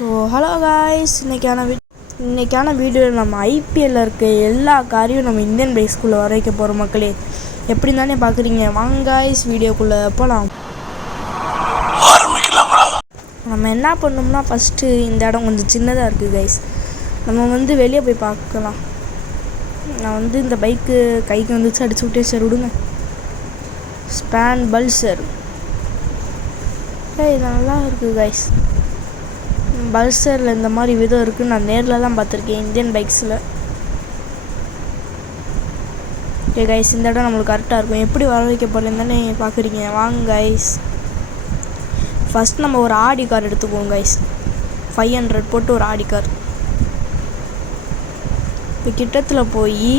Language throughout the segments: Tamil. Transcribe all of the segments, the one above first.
ஸோ ஹலோ காய்ஸ், இன்றைக்கான வீடியோவில் நம்ம ஐபிஎல்லில் இருக்க எல்லா காரையும் நம்ம இந்தியன் பைக்ஸ்குள்ளே வர வைக்க போகிறோம் மக்களே. எப்படி தானே பார்க்குறீங்க? வாங்க காய்ஸ், வீடியோக்குள்ளே போகலாம். நம்ம என்ன பண்ணோம்னா, ஃபஸ்ட்டு இந்த இடம் கொஞ்சம் சின்னதாக இருக்குது கைஸ். நம்ம வெளியே போய் பார்க்கலாம். நான் இந்த பைக்கு கைக்கு வந்துச்சு, அடிச்சு விட்டே. சரி விடுங்க. ஸ்பேன் பல்சர் இது நல்லா இருக்குது கைஸ். பல்சரில் இந்த மாதிரி விதம் இருக்குதுன்னு நான் நேரில் தான் பார்த்துருக்கேன் இந்தியன் பைக்ஸில். ஓகே கைஸ், இந்த இடம் நம்மளுக்கு கரெக்டாக இருக்கும். எப்படி வர வைக்க போகிறேன்னு தானே பார்க்குறீங்க. வாங்க கைஸ், ஃபஸ்ட் நம்ம ஒரு ஆடி கார் எடுத்துக்குவோம் கைஸ். 500 போட்டு ஒரு ஆடி கார். இப்போ கிட்டத்தில் போய்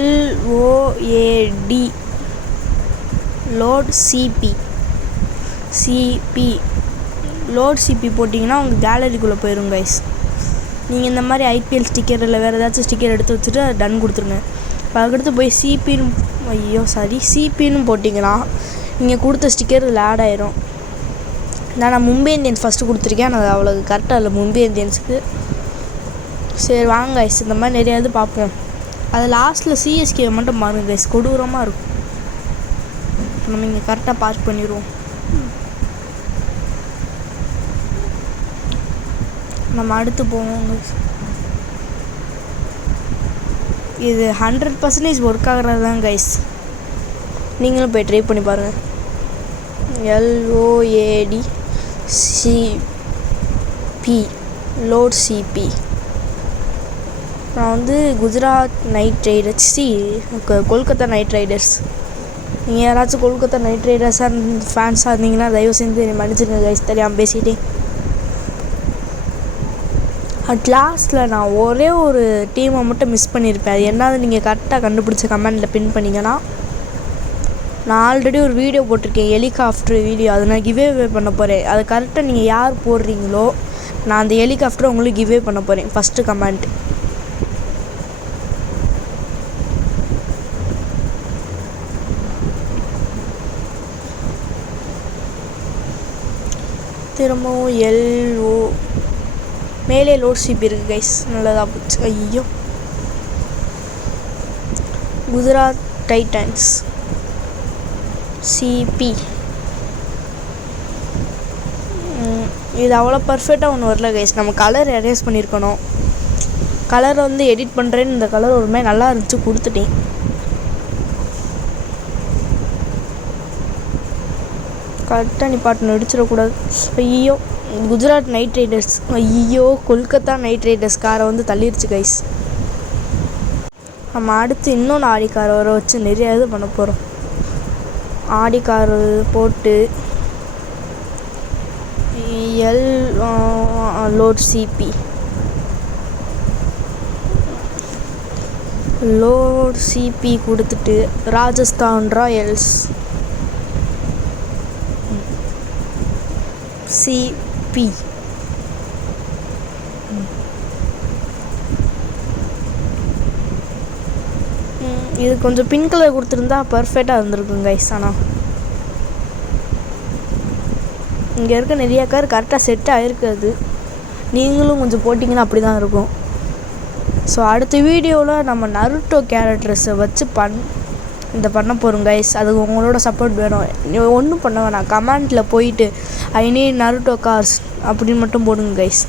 LOAD load CB load CB போட்டிங்கன்னா உங்கள் கேலரிக்குள்ளே போயிடும் கைஸ். நீங்கள் இந்த மாதிரி ஐபிஎல் ஸ்டிக்கர் இல்லை வேறு ஏதாச்சும் ஸ்டிக்கர் எடுத்து வச்சுட்டு டன் கொடுத்துருங்க. இப்போ அதுக்கடுத்து போய் சிபின்னு போட்டிங்கன்னா நீங்கள் கொடுத்த ஸ்டிக்கர் இதில் ஆட் ஆயிரும். நான் மும்பை இந்தியன்ஸ் ஃபஸ்ட்டு கொடுத்துருக்கேன். அது அவ்வளோ கரெக்டாக இல்லை மும்பை இந்தியன்ஸுக்கு. சரி வாங்க கைஸ், இந்த மாதிரி நிறையா இது பார்ப்போம். அது லாஸ்ட்டில் சிஎஸ்கே மட்டும் பாருங்க கைஸ், கொடூரமாக இருக்கும். நம்ம இங்கே கரெக்டாக பார்க் பண்ணிடுவோம். நம்ம அடுத்து போவோம். இது 100% ஒர்க் ஆகிறது தான் கைஸ். நீங்களும் போய் ட்ரை பண்ணி பாருங்கள். LOAD CP load CP. நான் Gujarat Knight Riders Kolkata Knight Riders. நீங்கள் யாராச்சும் கொல்கத்தா நைட் ரைடர்ஸாக ஃபேன்ஸாக இருந்தீங்கன்னா தயவு செஞ்சு என்னை மன்னிச்சிருங்க கைஸ், தெரியாமல் பேசிட்டேன். அட் லாஸ்ட்டில் நான் ஒரே ஒரு டீமை மட்டும் மிஸ் பண்ணியிருப்பேன். அது என்னது நீங்கள் கரெக்டாக கண்டுபிடிச்ச கமெண்டில் பின் பண்ணிங்கன்னா, நான் ஆல்ரெடி ஒரு வீடியோ போட்டிருக்கேன், ஹெலிகாப்டர் வீடியோ. அதை நான் கிவ்வே பண்ண போகிறேன். அது கரெக்டாக நீங்கள் யார் போடுறீங்களோ நான் அந்த ஹெலிகாப்டரை உங்களுக்கு கிவ்வே பண்ண போகிறேன். First comment. திரும்பவும் மேலே லோட் சிபி இருக்குது கைஸ். நல்லதாக போச்சு. ஐயோ, குஜராத் டைட்டன்ஸ் சிபி. இது அவ்வளோ பர்ஃபெக்டாக ஒன்று வரல கைஸ். நம்ம கலர் எரேஸ் பண்ணியிருக்கணும். கலர் எடிட் பண்ணுறேன்னு இந்த கலர் ஒரு மாதிரி நல்லா இருந்துச்சு, கொடுத்துட்டேன். கரெக்டாக நிப்பாட்டணும், இடிச்சிடக்கூடாது. ஐயோ, குஜராத் நைட் ரைடர்ஸ். ஐயோ, கொல்கத்தா நைட் ரைடர்ஸ் காரை தள்ளிடுச்சு கைஸ். நம்ம அடுத்து இன்னொன்று ஆடி காரை வர வச்சு நிறைய இது பண்ண போகிறோம். ஆடி கார் போட்டு லோட் சிபி கொடுத்துட்டு ராஜஸ்தான் ராயல்ஸ் சிபி. இது கொஞ்சம் பிங்க் கலர் கொடுத்துருந்தா பர்ஃபெக்டாக இருந்திருக்கும் கைஸ். ஆனால் இங்கே இருக்க நிறைய கார் கரெக்டாக செட் ஆகிருக்காது. நீங்களும் கொஞ்சம் போட்டிங்கன்னா அப்படி தான் இருக்கும். ஸோ அடுத்த வீடியோவில் நம்ம நருட்டோ கேரக்டர்ஸை வச்சு பண்ண போகிறோம் கைஸ். அதுக்கு உங்களோட சப்போர்ட் வேணும். ஒன்றும் பண்ண வேணாம், கமெண்ட்டில் போயிட்டு ஐ நீட் நருட்டோ கார்ஸ் அப்படின்னு மட்டும் போடுங்க கைஸ்.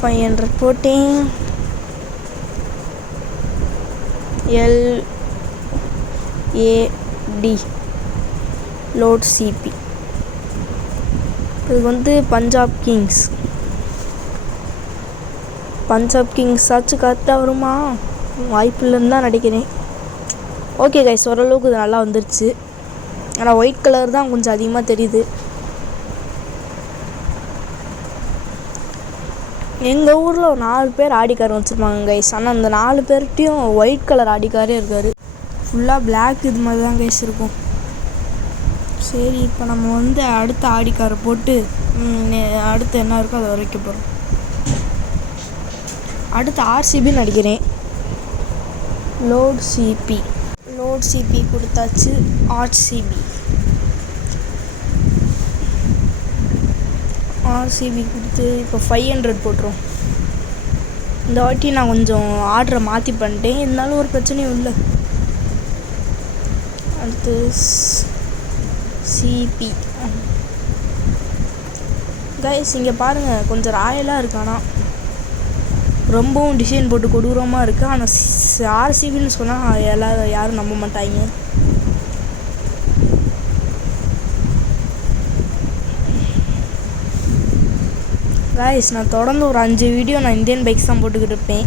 $500 போட்டேன். LAD load CB. இது பஞ்சாப் கிங்ஸ் ஆச்சு. கரெக்டாக வருமா? வாய்ப்பு இல்லைன்னு தான் நினைக்கிறேன். ஓகே கைஸ், ஓரளவுக்கு இது நல்லா வந்துருச்சு. ஆனால் ஒயிட் கலர் தான் கொஞ்சம் அதிகமாக தெரியுது. எங்கள் ஊரில் ஒரு 4 பேர் ஆடிக்கார் வச்சுருப்பாங்க கைஸ். ஆனால் அந்த 4 பேர்கிட்டையும் ஒயிட் கலர் ஆடிக்காரே இருக்கார். ஃபுல்லாக பிளாக் இது மாதிரி தான் கைஸ் இருக்கும். சரி, இப்போ நம்ம அடுத்த ஆடிக்காரை போட்டு அடுத்து என்ன இருக்கோ அதை வரைக்க போகிறோம். அடுத்து RCBன்னு நினைக்கிறேன். லோட் லோட் சிபி கொடுத்தாச்சு. ஆர்சிபி கொடுத்து இப்போ 500 போட்டுரும். இந்த வாட்டி நான் கொஞ்சம் ஆர்டரை மாற்றி பண்ணிட்டேன், இருந்தாலும் ஒரு பிரச்சனையும் இல்லை. அடுத்து சிபி கைஸ், இங்கே பாருங்கள் கொஞ்சம் ராயலாக இருக்கு, ஆனால் ரொம்பவும் டிசைன் போட்டு கொடூரமாக இருக்குது. ஆனால் ஆர்சிபின்னு சொன்னால் யாரும் நம்ப மாட்டாங்க. கைஸ், நான் தொடர்ந்து ஒரு 5 வீடியோ நான் இந்தியன் பைக்ஸ் தான் போட்டுக்கிட்டு இருப்பேன்.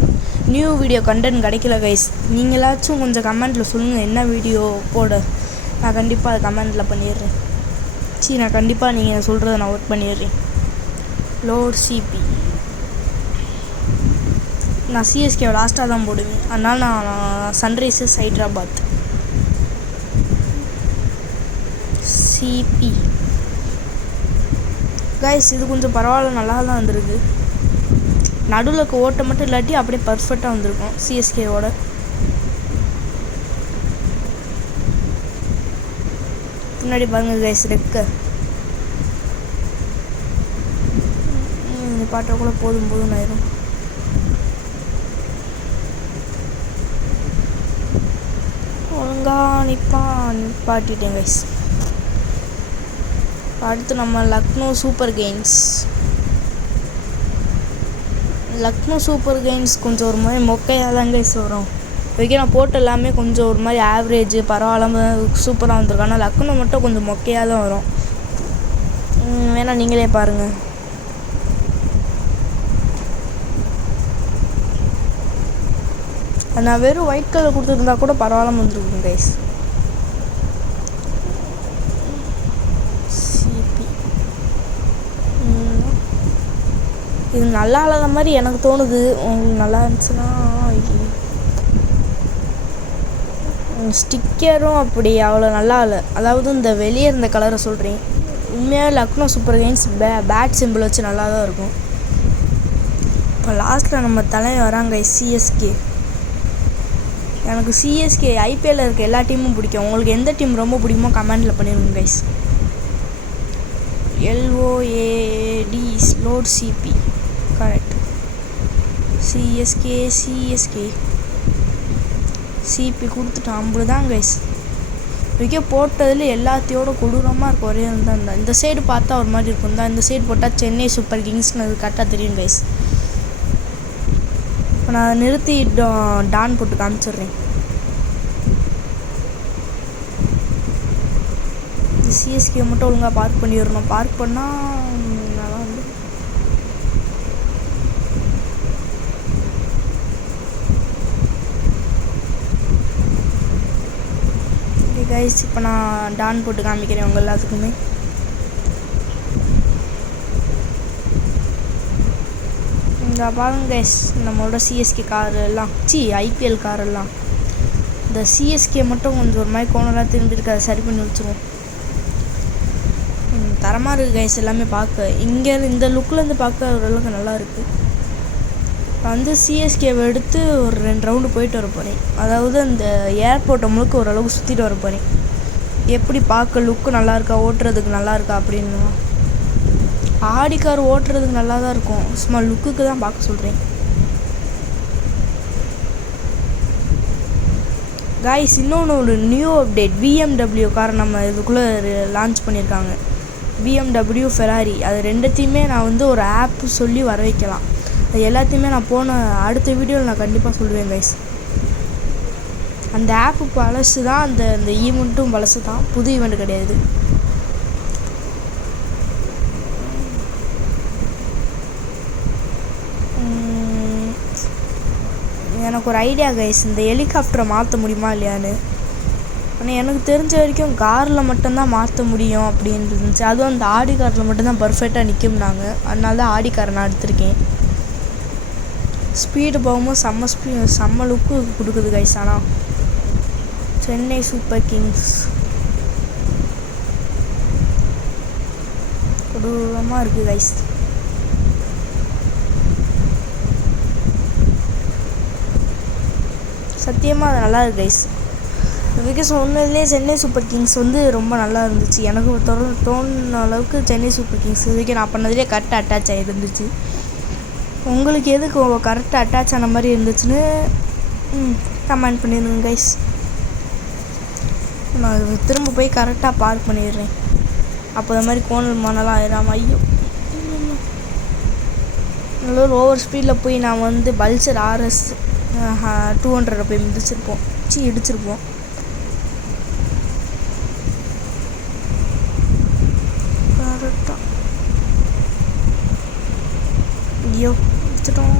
நியூ வீடியோ கண்டென்ட் கிடைக்கல கைஸ். நீங்களாச்சும் கொஞ்சம் கமெண்ட்டில் சொல்லுங்கள் என்ன வீடியோ போட. நான் கண்டிப்பாக அதை கமெண்ட்டில் பண்ணிடுறேன். நான் கண்டிப்பாக நீங்கள் சொல்கிறத நான் ஒர்க் பண்ணிடுறேன். லோட் சிபி நான் சிஎஸ்கே லாஸ்ட்டாக தான் போடுவேன், அதனால் நான் சன்ரைசர்ஸ் ஹைதராபாத். சிபி கைஸ், இது கொஞ்சம் பரவாயில்ல, நல்லா தான் வந்திருக்கு. நடுவில் ஓட்ட மட்டும் இல்லாட்டி அப்படியே பர்ஃபெக்டாக வந்திருக்கும் சிஎஸ்கேவோட. முன்னாடி பாருங்க கைஸ், ரெக்க பாட்டை கூட போதும் ஆயிரும். ஒழுங்கா நிப்பாட்டிட்டேன் கைஸ். அடுத்து நம்ம லக்னோ சூப்பர் கெயின்ஸ் கொஞ்சம் ஒரு மாதிரி மொக்கையாக தான் கைஸ் வரும். இதுக்கே நான் போட்ட எல்லாமே கொஞ்சம் ஒரு மாதிரி ஆவரேஜ் பரவாயில்லாமல் சூப்பராக வந்திருக்கும். ஆனால் லக்னோ மட்டும் கொஞ்சம் மொக்கையாக தான் வரும். வேணால் நீங்களே பாருங்கள். நான் வெறும் ஒயிட் கலர் கொடுத்துருந்தா கூட பரவாயில்லாமல் வந்துருக்குங்க கைஸ். இது நல்லா இல்லாத மாதிரி எனக்கு தோணுது. உங்களுக்கு நல்லா இருந்துச்சுன்னா ஸ்டிக்கரும் அப்படி அவ்வளோ நல்லா இல்லை. அதாவது இந்த வெளியே இருந்த கலரை சொல்கிறேன். உண்மையாக Lucknow Super Giants bat simple வச்சு நல்லா தான் இருக்கும். இப்போ லாஸ்ட்டில் நம்ம தலைமை வராங்க சிஎஸ்கே. எனக்கு சிஎஸ்கே ஐபிஎல்லில் இருக்க எல்லா டீமும் பிடிக்கும். உங்களுக்கு எந்த டீம் ரொம்ப பிடிக்குமோ கமெண்டில் பண்ணிடுங்க guys. LOAD load CB correct. CSK CB கொடுத்துட்டான். அம்புதான் கைஸ். இதுக்கே போட்டதில் எல்லாத்தையோட கொடூரமாக இருக்கும். ஒரே தான் இந்த சைடு பார்த்தா ஒரு மாதிரி இருக்கும். தான் இந்த சைடு போட்டால் சென்னை சூப்பர் கிங்ஸ்னு அது கரெக்டாக தெரியும் கைஸ். இப்போ நான் நிறுத்தி டான் போட்டு காமிச்சிட்றேன். இந்த சிஎஸ்கே மட்டும் ஒழுங்காக பார்க் பண்ணிடணும். பார்க் பண்ணால் நல்லா வந்து கைஸ். இப்போ நான் டான் போட்டு காமிக்கிறேன் உங்கள் எல்லாத்துக்குமே. இந்த பாருங்க கைஸ், நம்மளோட சிஎஸ்கே காரெல்லாம் ஐபிஎல் காரெல்லாம் இந்த சிஎஸ்கே மட்டும் கொஞ்சம் ஒரு மாதிரி கோணலாக திரும்பிருக்கு. அதை சரி பண்ணி வச்சுருவோம். தரமாக இருக்குது கைஸ். எல்லாமே பார்க்க இங்கே இந்த லுக்கிலேருந்து பார்க்க ஓரளவுக்கு நல்லா இருக்குது. இப்போ வந்து சிஎஸ்கேவை எடுத்து ஒரு 2 ரவுண்டு போயிட்டு வர போகிறேன். அதாவது அந்த ஏர்போர்ட்டை முழுக்க ஓரளவுக்கு சுற்றிட்டு வர போகிறேன். எப்படி பார்க்க லுக்கு நல்லா இருக்கா, ஓட்டுறதுக்கு நல்லா இருக்கா அப்படின்னு. ஆடி கார் ஓட்டுறதுக்கு நல்லா தான் இருக்கும், சும்மா லுக்குக்கு தான் பார்க்க சொல்கிறேன். கைஸ், இன்னொன்று ஒரு நியூ அப்டேட் BMW காரை நம்ம இதுக்குள்ளே லான்ச் பண்ணியிருக்காங்க. BMW ஃபெராரி அது ரெண்டுத்தையுமே நான் வந்து ஒரு ஆப் சொல்லி வர வைக்கலாம். அது எல்லாத்தையுமே நான் போன அடுத்த வீடியோவில் நான் கண்டிப்பாக சொல்லுவேன் கைஸ். அந்த ஆப்பு பழசு தான், அந்த ஈவெண்ட்டும் பழசு தான், புது ஈவெண்ட் கிடையாது. எனக்கு ஒரு ஐடியா கைஸ், இந்த ஹெலிகாப்டரை மாற்ற முடியுமா இல்லையான்னு. ஆனால் எனக்கு தெரிஞ்ச வரைக்கும் காரில் மட்டும்தான் மாற்ற முடியும் அப்படின்னு இருந்துச்சு. அதுவும் அந்த ஆடி காரில் மட்டும்தான் பர்ஃபெக்டாக நிற்கும்னாங்க. அதனால தான் ஆடி காரை நான் எடுத்திருக்கேன். ஸ்பீடு போகும்போது செம்ம லுக்கு கொடுக்குது கைஸ். ஆனால் சென்னை சூப்பர் கிங்ஸ் கொடூரமாக இருக்குது கைஸ். சத்தியமாக அது நல்லா இருக்குது கைஸ். பிகாஸ் ஒன்றுலேயே சென்னை சூப்பர் கிங்ஸ் வந்து ரொம்ப நல்லா இருந்துச்சு. எனக்கு தோணுன அளவுக்கு சென்னை சூப்பர் கிங்ஸ் இதுக்கு நான் பண்ணதுலேயே கரெக்டாக அட்டாச் ஆகிருந்துச்சு. உங்களுக்கு எதுக்கு கரெக்டாக அட்டாச் ஆன மாதிரி இருந்துச்சுன்னு கமெண்ட் பண்ணிடுங்க கைஸ். நான் திரும்ப போய் கரெக்டாக பார்க் பண்ணிடுறேன். அப்போ இந்த மாதிரி கோணல் மணலாம் ஆயிடாம. ஐயோ, நல்ல ஓவர் ஸ்பீடில் போய் நான் வந்து பல்சர் RS 200 போய் இடிச்சிருப்போம். கரெக்டாக ஐயோ இடிச்சிட்டோம்.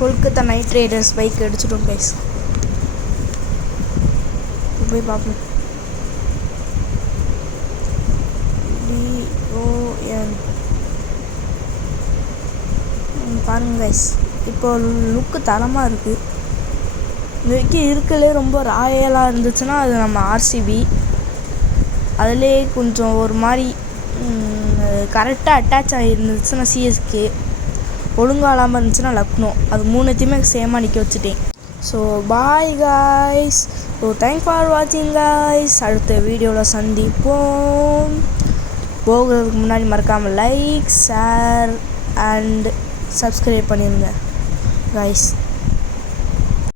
கொல்கத்தா நைட் ரைடர்ஸ் பைக் அடிச்சிட்டோம் கைஸ். போய் பார்ப்போம். DON பாருங்க கைஸ், இப்போ லுக்கு தரமாக இருக்குது. இது வரைக்கும் இருக்கலே ரொம்ப ராயலாக இருந்துச்சுன்னா அது நம்ம RCB. அதிலே கொஞ்சம் ஒரு மாதிரி கரெக்டாக அட்டாச் ஆகிருந்துச்சுன்னா CSK, ஒழுங்காக இல்லாமல் இருந்துச்சுன்னா லக்னோ. அது மூணுத்தையுமே சேமாக நிற்க வச்சுட்டேன். So bye guys. So thanks for வாட்சிங் காய்ஸ். அடுத்த வீடியோவில் சந்திப்போம். போகிறதுக்கு முன்னாடி மறக்காமல் லைக், ஷேர் அண்ட் சப்ஸ்கிரைப் பண்ணிடுங்க காய்ஸ்.